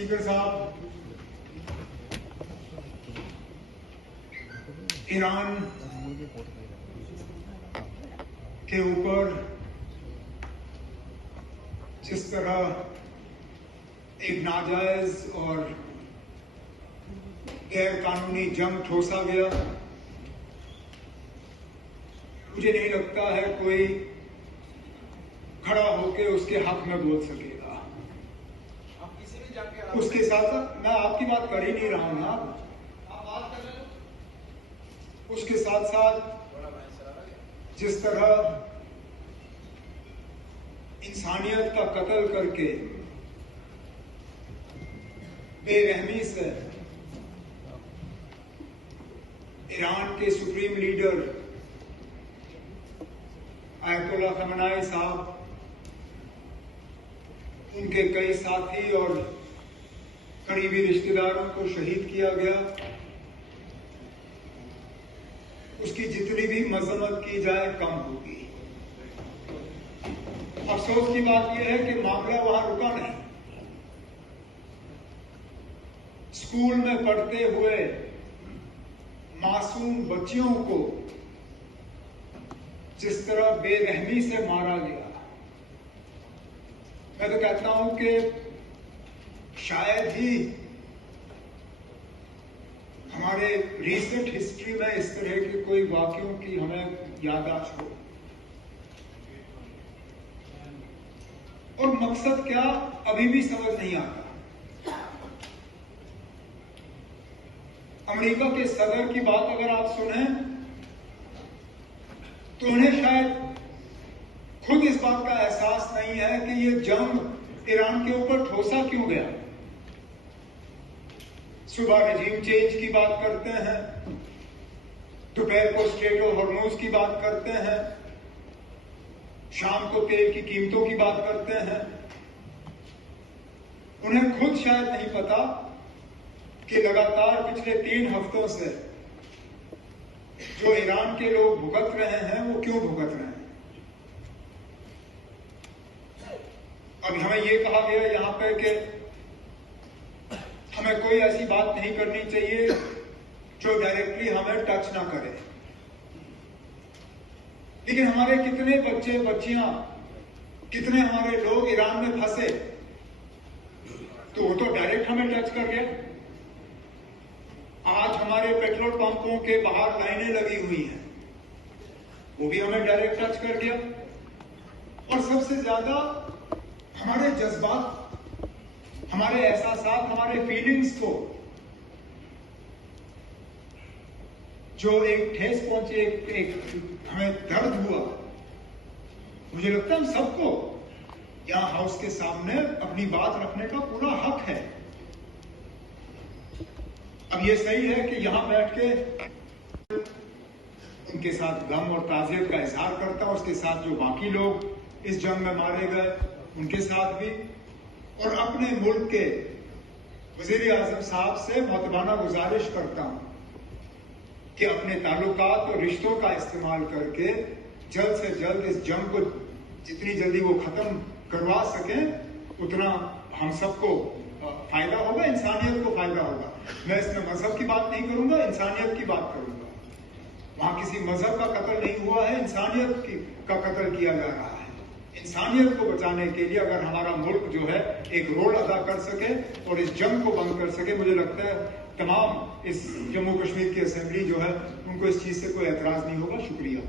Speaker साहब, Iran के ऊपर जिस तरह एक नाजायज और गैर कानूनी जंग ठोसा गया, मुझे नहीं लगता है कोई खड़ा होकर उसके हक में बोल सकेगा। उसके साथ साथ मैं आपकी बात कर ही नहीं रहा हूं ना, उसके साथ साथ जिस तरह इंसानियत का कत्ल करके बेरहमी से ईरान के सुप्रीम लीडर आयतुल्लाह खamenei साहब, उनके कई साथी और करीबी रिश्तेदारों को शहीद किया गया, उसकी जितनी भी मजम्मत की जाए कम होगी। अफसोस की बात यह है कि मामला वहां रुका नहीं। स्कूल में पढ़ते हुए मासूम बच्चियों को जिस तरह बेरहमी से मारा गया, मैं तो कहता हूं कि शायद ही हमारे रीसेंट हिस्ट्री में इस तरह के कोई वाकयों की हमें याददाश्त हो। और मकसद क्या, अभी भी समझ नहीं आता। अमेरिका के सदर की बात अगर आप सुने तो उन्हें शायद खुद इस बात का एहसास नहीं है कि ये जंग ईरान के ऊपर ठोसा क्यों गया। सुबह रजीम चेंज की बात करते हैं, दोपहर को स्ट्रेट ऑफ हॉर्मूज की बात करते हैं, शाम को तेल की कीमतों की बात करते हैं। उन्हें खुद शायद नहीं पता कि लगातार पिछले 3 हफ्तों से जो ईरान के लोग भुगत रहे हैं वो क्यों भुगत रहे हैं। अब हमें ये कहा गया यहां पे कि हमें कोई ऐसी बात नहीं करनी चाहिए जो डायरेक्टली हमें टच ना करे, लेकिन हमारे कितने बच्चे बच्चियां, कितने हमारे लोग ईरान में फंसे तो वो तो डायरेक्ट हमें टच कर गए। आज हमारे पेट्रोल पंपों के बाहर लाइनें लगी हुई हैं, वो भी हमें डायरेक्ट टच कर गया। और सबसे ज्यादा हमारे जज्बात, हमारे एहसासात, हमारे फीलिंग्स को जो एक ठेस पहुंचे, एक हमें दर्द हुआ, मुझे लगता है हम सबको यहां हाउस के सामने अपनी बात रखने का पूरा हक है। अब ये सही है कि यहां बैठ के उनके साथ गम और ताज़ियत का इजहार करता, उसके साथ जो बाकी लोग इस जंग में मारे गए उनके साथ भी, और अपने मुल्क के वज़ीर आज़म साहब से मोहतबाना गुजारिश करता हूं कि अपने ताल्लुकात और रिश्तों का इस्तेमाल करके जल्द से जल्द इस जंग को जितनी जल्दी वो खत्म करवा सकें उतना हम सबको फायदा होगा, इंसानियत को फायदा होगा। मैं इसमें मजहब की बात नहीं करूंगा, इंसानियत की बात करूंगा। वहां किसी मजहब का कत्ल नहीं हुआ है, इंसानियत का कत्ल किया जा रहा है। इंसानियत को बचाने के लिए अगर हमारा मुल्क जो है एक रोल अदा कर सके और इस जंग को बंद कर सके, मुझे लगता है तमाम इस जम्मू कश्मीर की असेंबली जो है उनको इस चीज से कोई एतराज नहीं होगा। शुक्रिया।